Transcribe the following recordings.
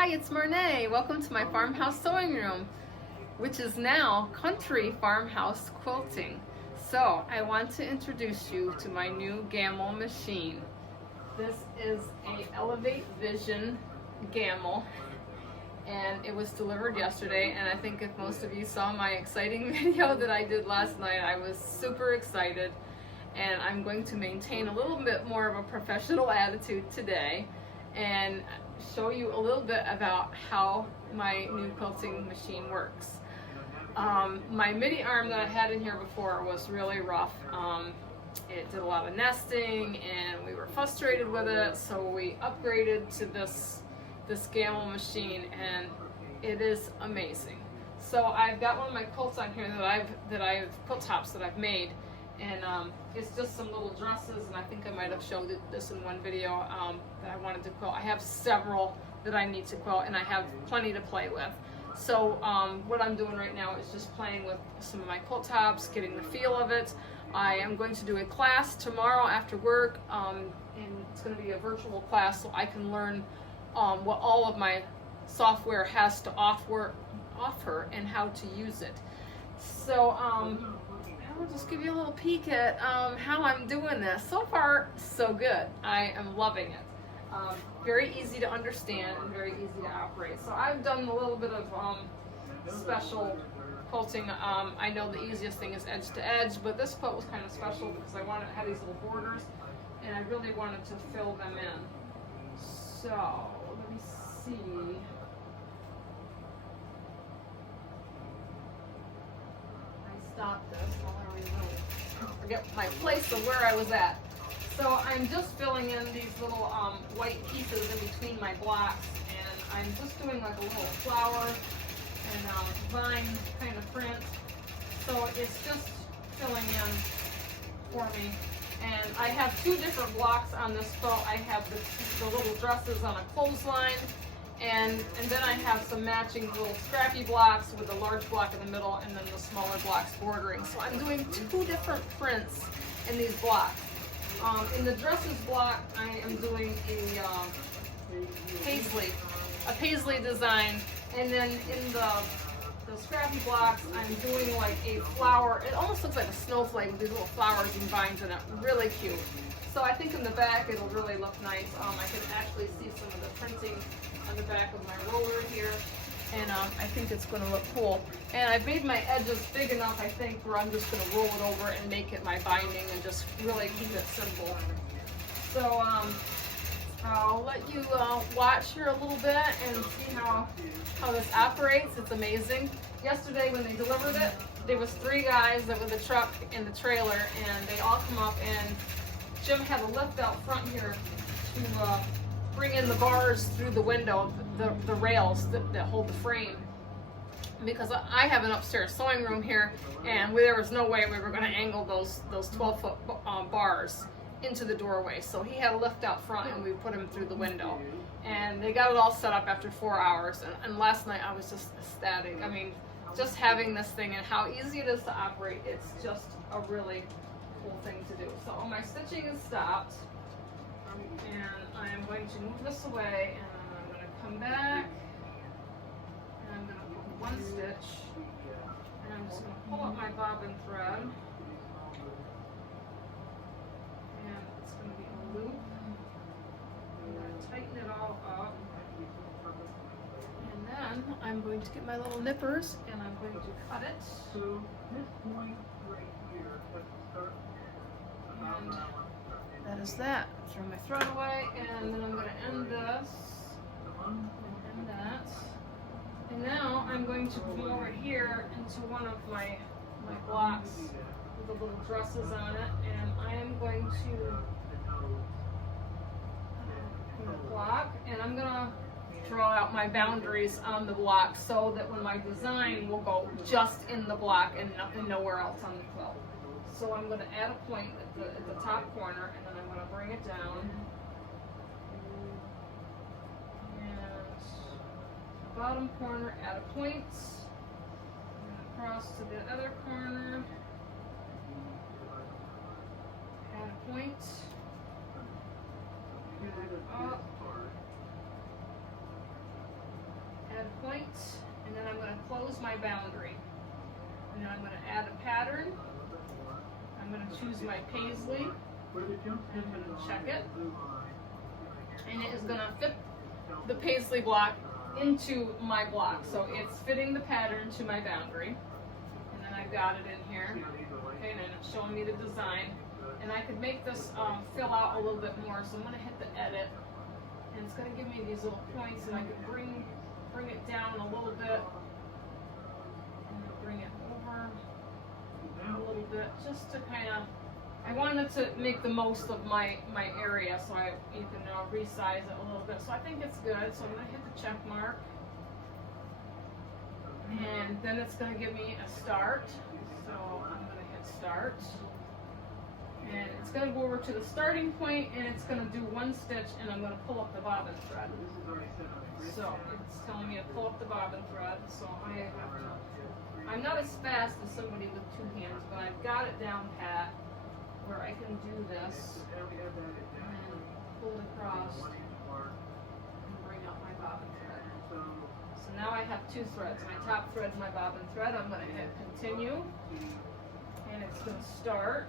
Hi, it's Marnay. Welcome to my farmhouse sewing room, which is now Country Farmhouse Quilting. So I want to introduce you to my new Gammill machine. This is a Elevate Vision Gammill, and it was delivered yesterday, and I think if most of you saw my exciting video that I did last night, I was super excited, and I'm going to maintain a little bit more of a professional attitude today and show you a little bit about how my new quilting machine works. My midi arm that I had in here before was really rough. It did a lot of nesting and we were frustrated with it, so we upgraded to this Gammill machine, and it is amazing. So I've got one of my quilts on here that I've quilt tops that I've made, and it's just some little dresses, and I think I might have showed this in one video that I wanted to quilt. I have several that I need to quilt, and I have plenty to play with. So what I'm doing right now is just playing with some of my quilt tops, getting the feel of it. I am going to do a class tomorrow after work, and it's going to be a virtual class so I can learn what all of my software has to offer and how to use it. So I'll just give you a little peek at how I'm doing this. So far, so good. I am loving it. Very easy to understand and very easy to operate. So I've done a little bit of special quilting. I know the easiest thing is edge to edge, but this quilt was kind of special because I wanted to have these little borders, and I really wanted to fill them in. So let me see. Stop this. I forget my place of where I was at. So I'm just filling in these little white pieces in between my blocks, and I'm just doing like a little flower and vine kind of print. So it's just filling in for me. And I have two different blocks on this quilt. I have the little dresses on a clothesline, and then I have some matching little scrappy blocks with a large block in the middle and then the smaller blocks bordering. So I'm doing two different prints in these blocks. In the dresses block, I am doing a paisley design, and then in the scrappy blocks, I'm doing like a flower. It almost looks like a snowflake with these little flowers and vines in it. Really cute. So I think in the back it'll really look nice. I can actually see some of the printing on the back of my roller here, and I think it's going to look cool. And I've made my edges big enough, I think, where I'm just going to roll it over and make it my binding and just really keep it simple. So I'll let you watch here a little bit and see how this operates. It's amazing. Yesterday when they delivered it, there was 3 guys that were the truck and the trailer, and they all come up, and Jim had a lift out front here to bring in the bars through the window, the rails that hold the frame, because I have an upstairs sewing room here, and there was no way we were going to angle those 12-foot bars into the doorway. So he had a lift out front, and we put him through the window, and they got it all set up after 4 hours. And last night I was just ecstatic. I mean, just having this thing and how easy it is to operate, it's just a really cool thing to do. So my stitching is stopped, and I am going to move this away, and I'm going to come back, and I'm going to put one stitch, and I'm just going to pull up my bobbin thread, and it's going to be a loop. I'm going to tighten it all up, and then I'm going to get my little nippers, and I'm going to cut it. So this point right here, let's start. And that is that. Throw my thread away, and then I'm going to end this, and end that. And now I'm going to come over here into one of my blocks with the little dresses on it, and I am going to block, and I'm going to draw out my boundaries on the block so that when my design will go just in the block and nowhere else on the quilt. So I'm going to add a point at the top corner, and then I'm going to bring it down, and bottom corner, add a point, and across to the other corner, add a point, add it up, a point, and then I'm going to close my boundary. And then I'm going to add a pattern. I'm going to choose my paisley. I'm going to check it. And it is going to fit the paisley block into my block. So it's fitting the pattern to my boundary. And then I've got it in here. Okay, and then it's showing me the design. And I could make this fill out a little bit more. So I'm going to hit the edit. And it's going to give me these little points, and I can bring it down a little bit. And bring it over a little bit, just to kind of, I wanted to make the most of my area, so you can resize it a little bit. So I think it's good. So I'm going to hit the check mark, and then it's going to give me a start. So I'm going to hit start, and it's going to go over to the starting point, and it's going to do one stitch, and I'm going to pull up the bobbin thread. So it's telling me to pull up the bobbin thread. So I'm not as fast as somebody with two hands, but I've got it down pat where I can do this and pull it across and bring up my bobbin thread. So now I have two threads. My top thread and my bobbin thread. I'm going to hit continue, and it's going to start.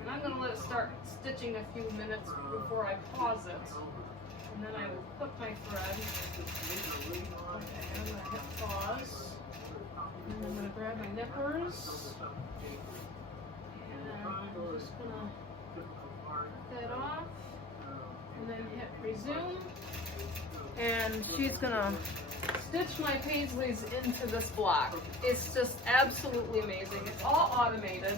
And I'm going to let it start stitching a few minutes before I pause it. And then I will put my thread. Okay, I'm going to hit pause. And I'm going to grab my nippers, and I'm just going to cut that off, and then hit resume, and she's going to stitch my paisleys into this block. It's just absolutely amazing. It's all automated,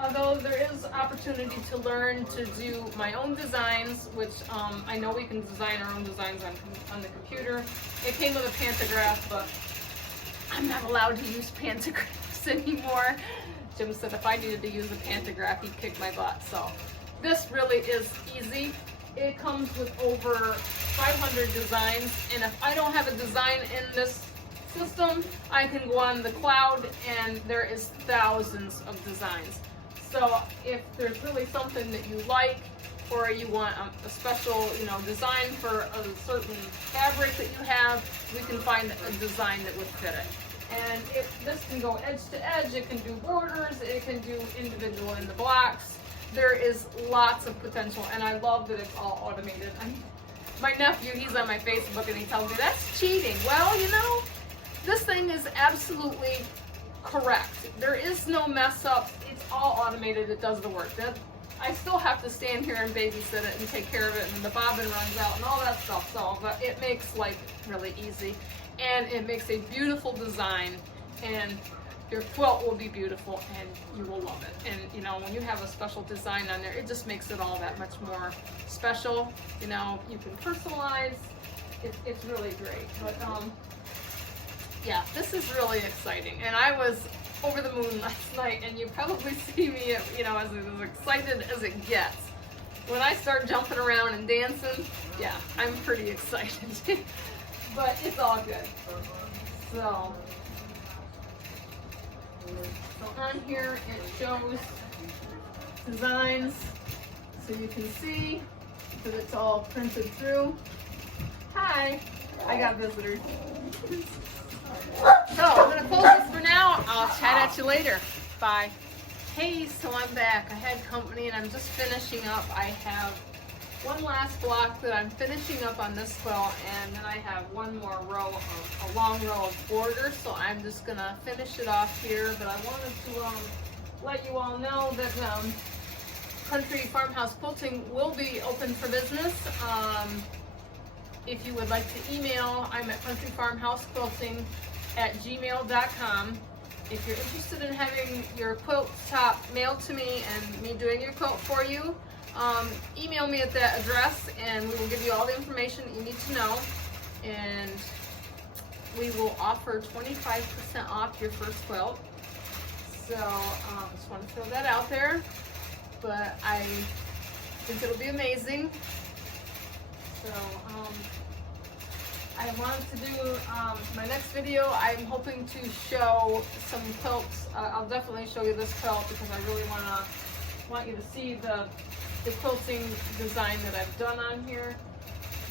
although there is opportunity to learn to do my own designs, which I know we can design our own designs on the computer. It came with a pantograph, but I'm not allowed to use pantographs anymore. Jim said if I needed to use a pantograph, he'd kick my butt. So this really is easy. It comes with over 500 designs, and if I don't have a design in this system, I can go on the cloud and there is thousands of designs. So if there's really something that you like, or you want a special, design for a certain fabric that you have, we can find a design that would fit it. And this can go edge to edge, it can do borders, it can do individual in the blocks. There is lots of potential, and I love that it's all automated. My nephew, he's on my Facebook, and he tells me, that's cheating. Well, this thing is absolutely correct. There is no mess up. It's all automated. It does the work. I still have to stand here and babysit it and take care of it, and the bobbin runs out and all that stuff. So, but it makes life really easy, and it makes a beautiful design, and your quilt will be beautiful, and you will love it. And when you have a special design on there, it just makes it all that much more special. You can personalize. It's really great. But yeah, this is really exciting, and I was over the moon last night, and you probably see me, as excited as it gets. When I start jumping around and dancing, yeah, I'm pretty excited. But it's all good. So on here it shows designs, so you can see that it's all printed through. Hi, I got visitors. So I'm going to close this for now. I'll chat at you later. Bye. Hey, so I'm back. I had company and I'm just finishing up. I have one last block that I'm finishing up on this quilt, and then I have one more row, a long row of borders. So I'm just going to finish it off here. But I wanted to let you all know that Country Farmhouse Quilting will be open for business. If you would like to email, I'm at countryfarmhousequilting@gmail.com. If you're interested in having your quilt top mailed to me and me doing your quilt for you, email me at that address, and we will give you all the information that you need to know. And we will offer 25% off your first quilt. So just want to throw that out there. But I think it'll be amazing. So I wanted to do my next video. I'm hoping to show some quilts. I'll definitely show you this quilt because I really want you to see the quilting design that I've done on here.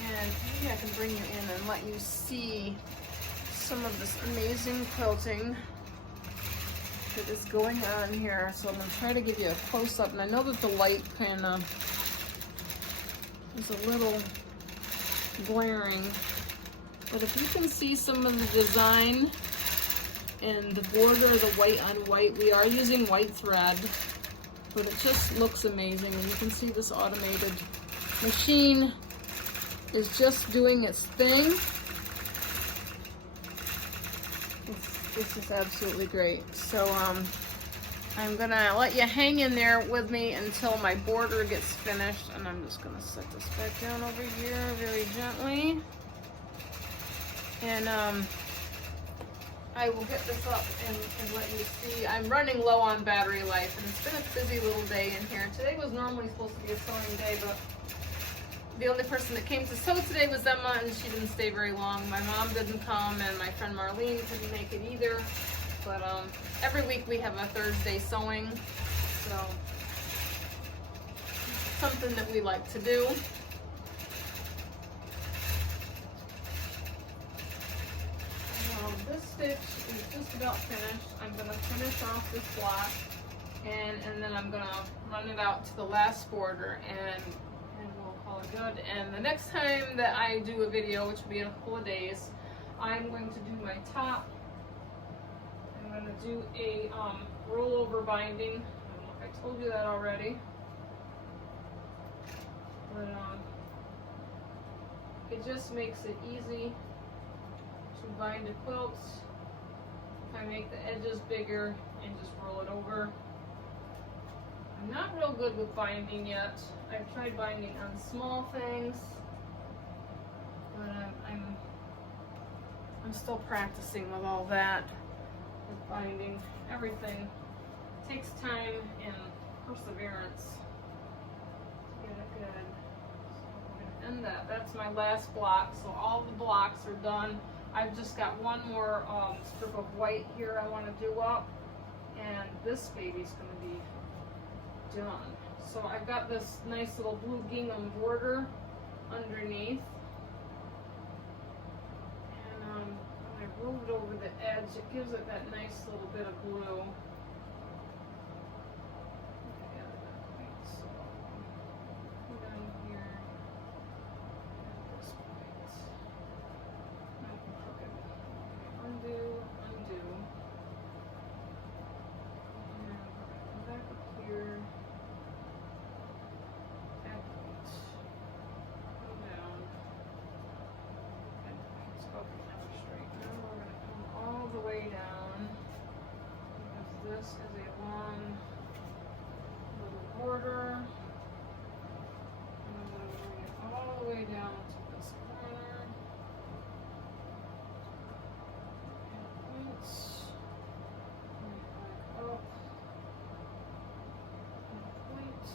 And maybe I can bring you in and let you see some of this amazing quilting that is going on here. So I'm going to try to give you a close-up, and I know that the light kind of is a little glaring, but if you can see some of the design and the border, the white on white, we are using white thread, but it just looks amazing. And you can see this automated machine is just doing its thing. This is absolutely great. So I'm gonna let you hang in there with me until my border gets finished, and I'm just gonna set this back down over here very gently. And I will get this up and let you see. I'm running low on battery life, and it's been a busy little day in here. Today was normally supposed to be a sewing day, but the only person that came to sew today was Emma, and she didn't stay very long. My mom didn't come, and my friend Marlene couldn't make it either. But every week we have a Thursday sewing, so something that we like to do. This stitch is just about finished. I'm going to finish off this block, and then I'm going to run it out to the last border, and we'll call it good. And the next time that I do a video, which will be in a couple of days, I'm going to do my top. I'm going to do a rollover binding. I don't know if I told you that already, but it just makes it easy to bind a quilt. If I make the edges bigger and just roll it over. I'm not real good with binding yet. I've tried binding on small things, but I'm still practicing with all that. With binding, everything takes time and perseverance to get it good. So we're gonna end that. That's my last block. So all the blocks are done. I've just got one more strip of white here I want to do up, and this baby's going to be done. So I've got this nice little blue gingham border underneath, and when I roll it over the edge, it gives it that nice little bit of blue. This is a long little border, and I'm going to bring it all the way down to this corner, and points, bring it back up, and point,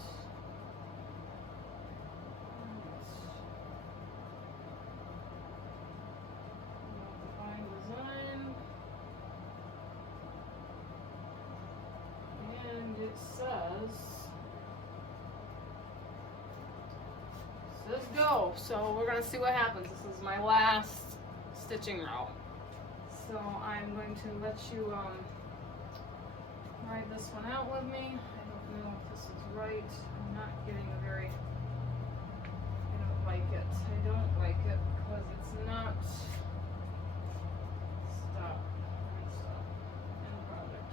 and define design. And it says go. So we're gonna see what happens. This is my last stitching row. So I'm going to let you ride this one out with me. I don't know if this is right. I'm not getting a very, I don't like it. I don't like it because it's not, stop. End project.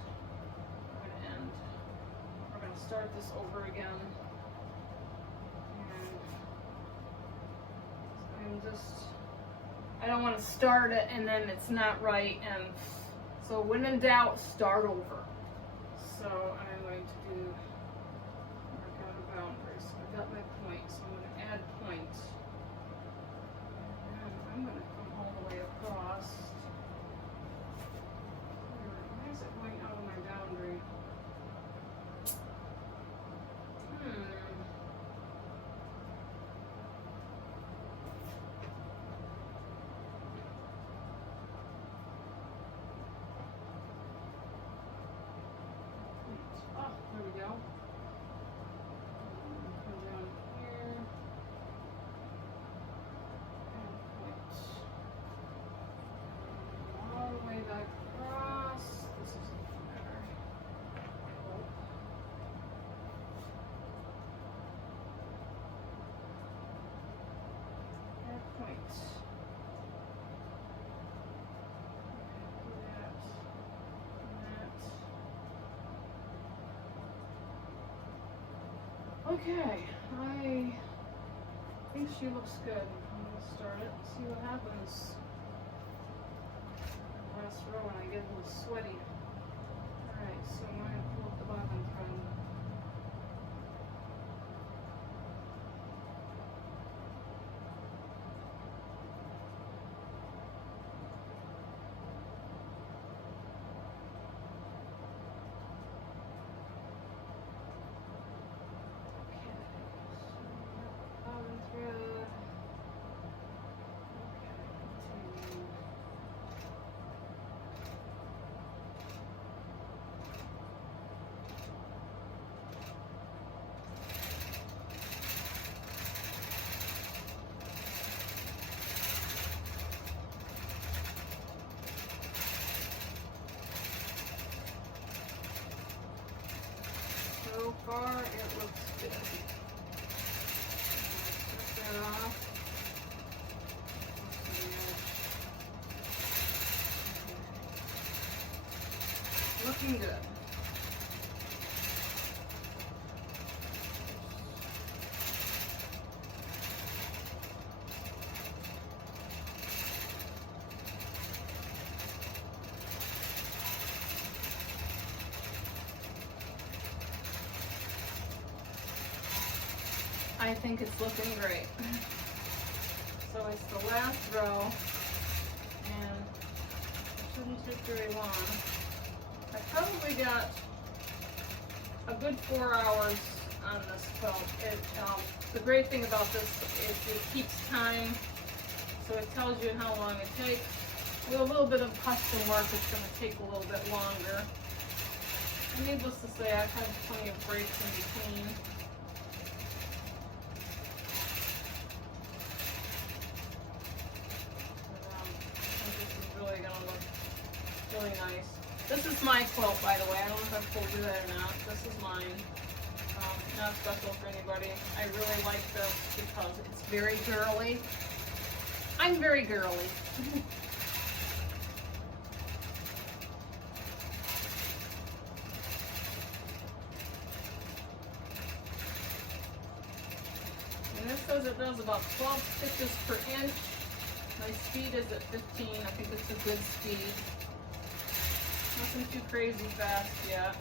We're going to start this over again. And I don't want to start it and then it's not right. And so when in doubt, start over. So I'm going to mark out a boundary. So I've got my point. So I'm going to add point. And I'm going to come all the way across. Why is it going out of my boundary? Oh, there we go. Okay, I think she looks good. I'm gonna start it and see what happens. Last row and I get a little sweaty. Alright, so I'm going to pull up the bobbin thread. So far, it looks good. Turn that off. Looking good. I think it's looking great. So it's the last row, and it shouldn't take very long. I probably got a good 4 hours on this quilt. The great thing about this is it keeps time, so it tells you how long it takes. With a little bit of custom work, it's going to take a little bit longer. And needless to say, I've had plenty of breaks in between. Really gonna look really nice. This is my quilt, by the way. I don't know if I've told you that or not. This is mine. Not special for anybody. I really like this because it's very girly. I'm very girly. And this says it does about 12 stitches per inch. My speed is at 15. I think it's a good speed. Nothing too crazy fast yet.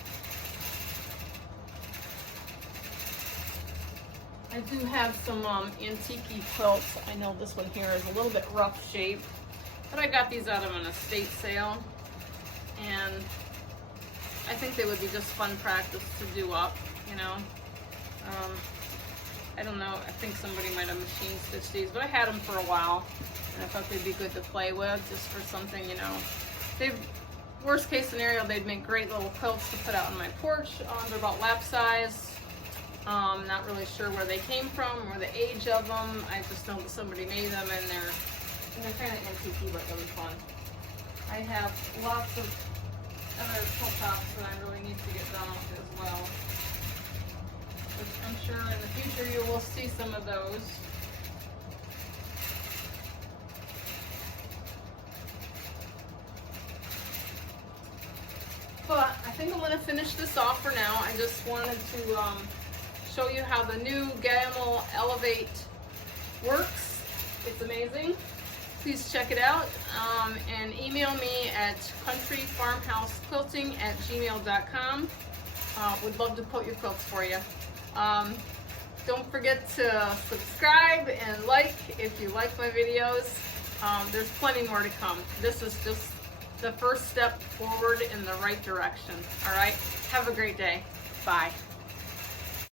I do have some antique quilts. I know this one here is a little bit rough shape, but I got these out of an estate sale, and I think they would be just fun practice to do up, you know. I don't know, I think somebody might have machine stitched these, but I had them for a while, and I thought they'd be good to play with, just for something, you know. Worst case scenario, they'd make great little quilts to put out on my porch. They're about lap size. Not really sure where they came from or the age of them. I just know that somebody made them, and they're kind of antique, but really fun. I have lots of other quilt tops that I really need to get done with as well. Which I'm sure in the future you will see some of those. But I think I'm going to finish this off for now. I just wanted to show you how the new Gammill Elevate works. It's amazing. Please check it out, and email me at countryfarmhousequilting@gmail.com. Would love to quote your quilts for you. Don't forget to subscribe and like if you like my videos. There's plenty more to come. This is just the first step forward in the right direction. All right, have a great day. Bye.